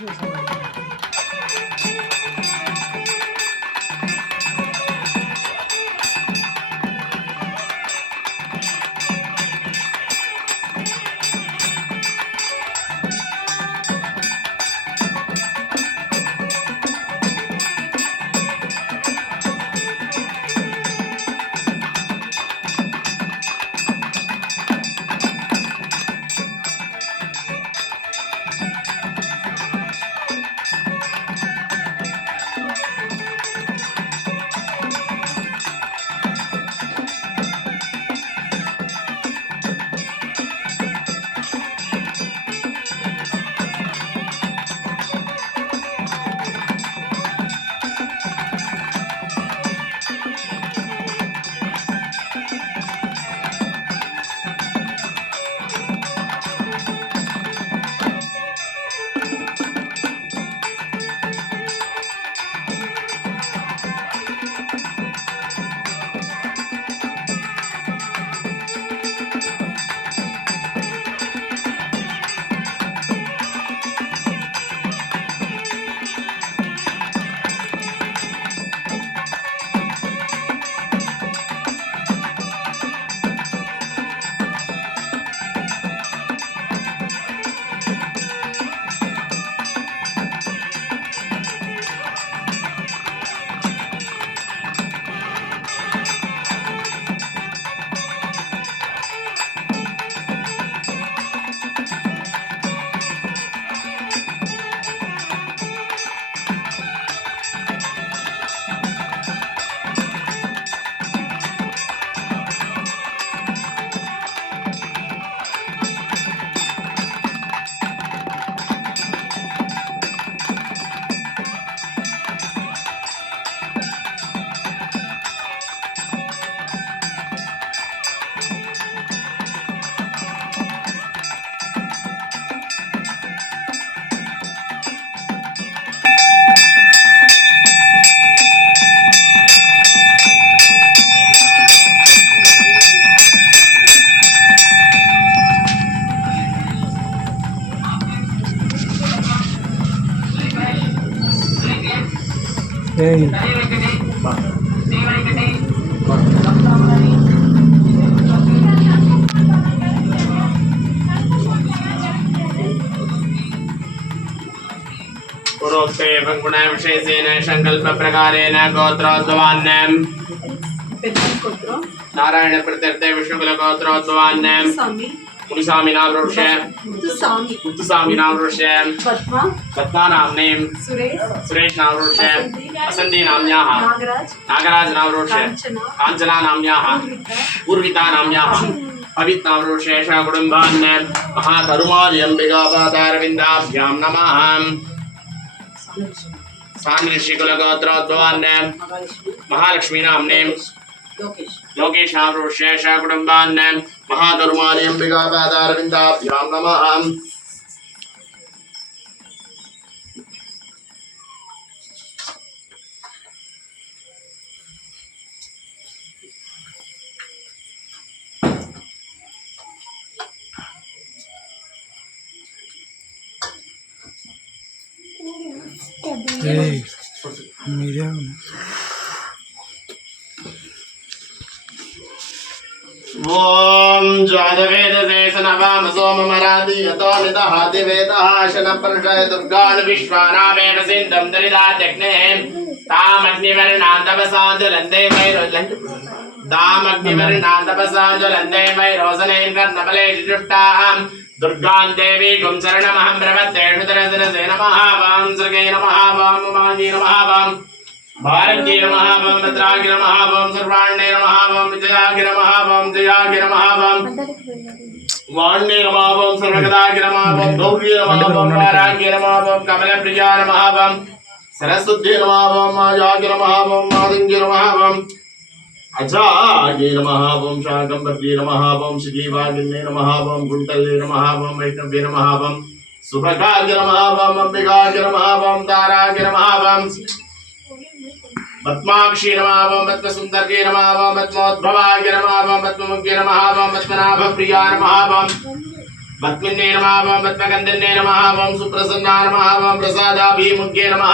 Hey. पूर्वोक्तेवं गुणविशेषेण संकल्पप्रकारेण गोत्रोद्भवान्यं Narayan प्रत्यर्थे विष्णुकुलगोत्रोद्भवान्यं Muniswamy नाम रोष्य मुत्तुस्वामी नाम रोष्य पद्मा नाम्नीं सुरेश नाम रोष्य वसंती नाम्न्याः नागराज नाम रोष्य कांचना नाम्न्याः पूर्विता नाम्न्याः पवित नाम रोष्य कुटुम्बान्यं महाकरुणादिअम्बिकापादारविन्दाभ्यां नमः सान्ऋषिकुलगोत्रोद्भवान्यं महालक्ष्मी नाम्नीं लोकेश नाम रोष्य कुटुम्बान्यं महाकरुणादिअम्बिकापादारविन्दाभ्यां नमः Hey, Miriam. ओम ज्वादवेदसे सनवाम सोममरादि यतो निदहाति वेदः शनप्रषय दुर्गाण विश्वानामेव सिन्धं दरिदात्यग्ने तामग्निवर्णान्तपसाज्वलन्ते वैरोसनेन कर्णफलेषु जुष्टाम् दुर्गां देवी गुं शरणमहं प्रपद्ये शुतरसनसे नमः वां सृगे नमः वां उमायै नमः वां भारत्यै नमः वां भद्रायै नमः वां सर्वाण्यै नमः वां विजयायै नमः वां जयायै नमः वां वाण्यै नमः वां सर्वगदायै नमः वां गौर्यै नमः वां वाराग्यै नमः वां कमलप्रियायै नमः वां सरस्वत्यै नमः वां मायायै नमः वां मातङ्ग्यै नमः वां अजाये नमः वां शाकम्भर्यै नमः वां श्रीवागिन्यै नमः वां कुण्डल्यै नमः वां वैष्णव्यै नमः वां सुभगाय नमः वां अंबिकाय नमः वां ताराय नमः वां पद्माक्षी नमः वां पद्मसुन्दर्यै नमः वां पद्मोद्भवाय नमः वां पद्ममुख्यै नमः वां पद्मनाभप्रियाय नमः वां पद्मिन्ये नमः पद्मगन्धन्ये नमः सुप्रसन्नाय नमः प्रसादाभिमुख्ये नमः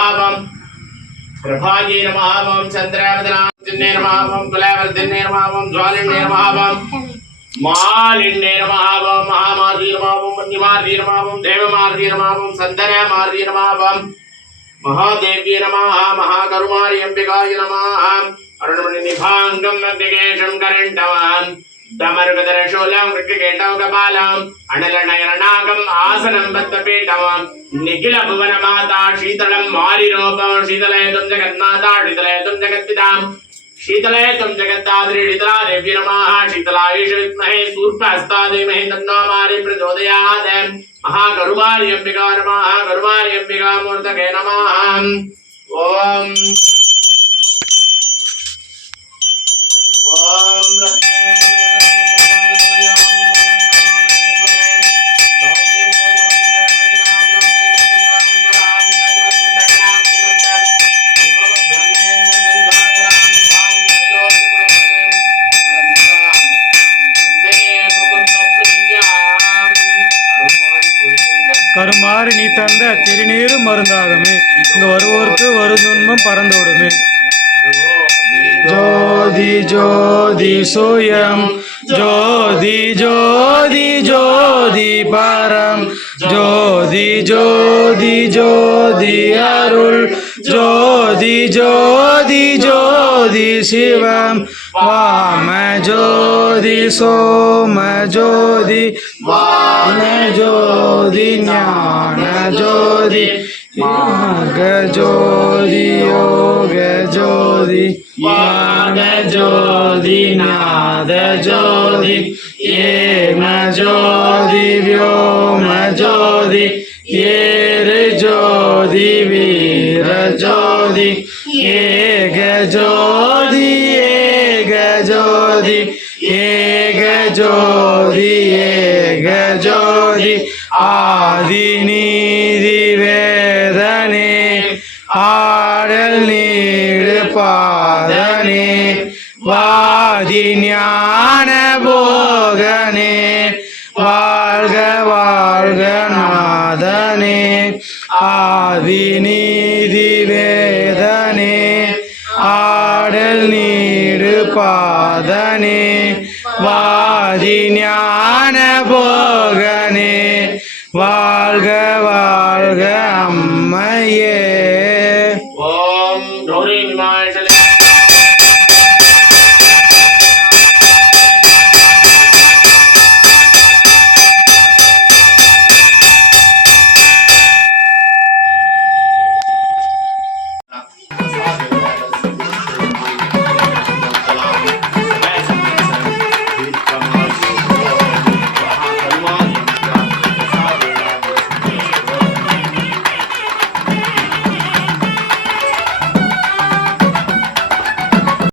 प्रभाये नमः चन्द्रावदनाय नमः कुलावर्धिन्ये नमः ज्वालिन्ये नमः मालिन्ये नमः महामार्ये नमः वन्यमार्ये नमः देवमार्ये नमः सन्दनमार्ये नमः महादेव्ये नमः महाकरुमार्ये अम्बिकाय नमः अरुणमणिनिभाङ्गं नग्निकेशं करण्टवान् दमरुगदरशूलं कृत्तिकेटं कपालं अनलनयननागम् आसनं बद्धपीठं निखिलभुवनमाता शीतलं मारिरूपं शीतलयतं जगन्माता शीतलयतं जगत्पितां शीतलयतं जगद्धात्री शीतला देव्यै नमः शीतलायै विद्महे शूर्पहस्ता धीमहि तन्नो मारी प्रचोदयात् महाकरुमार्यै अम्बिका नमः करुमार्यै अम्बिका मूर्तके नमः ओम கருமாறு நீ தந்த திருநீரு மருந்தாகமே இங்கு வருவோருக்கு வருந்துன்பம் பறந்தோடுமே ஜோதி ஜோதி சோயம் ஜோதி ஜோதி ஜோதி பரம் ஜோதி ஜோதி ஜோதி அருள் ஜோதி ஜோதி ஜோதி சிவம் வாம ஜோதி சோம ஜோதி வான ஜோதி ஞான ஜோதி யாக ஜோதி யோக ஜோதி ஞான ஜோதி நாத ஜோதி ஏம ஜோதி व्योम ஜோதி ஏரு ஜோதி வீர ஜோதி ஏக ஜோதி ஏக ஜோதி ஏக ஜோதி ஏக ஜோதி ஆதி நீதி வேதனே ஆடல் நீடு பாதனே வாதி ஞான போகனே வாழ்க வாழ்க நாதனே ஆதி நீதி வேதனே ஆடல் நீடு பாதனே வாதி ஞான போகனே வாழ்க வாழ்க அம்மையே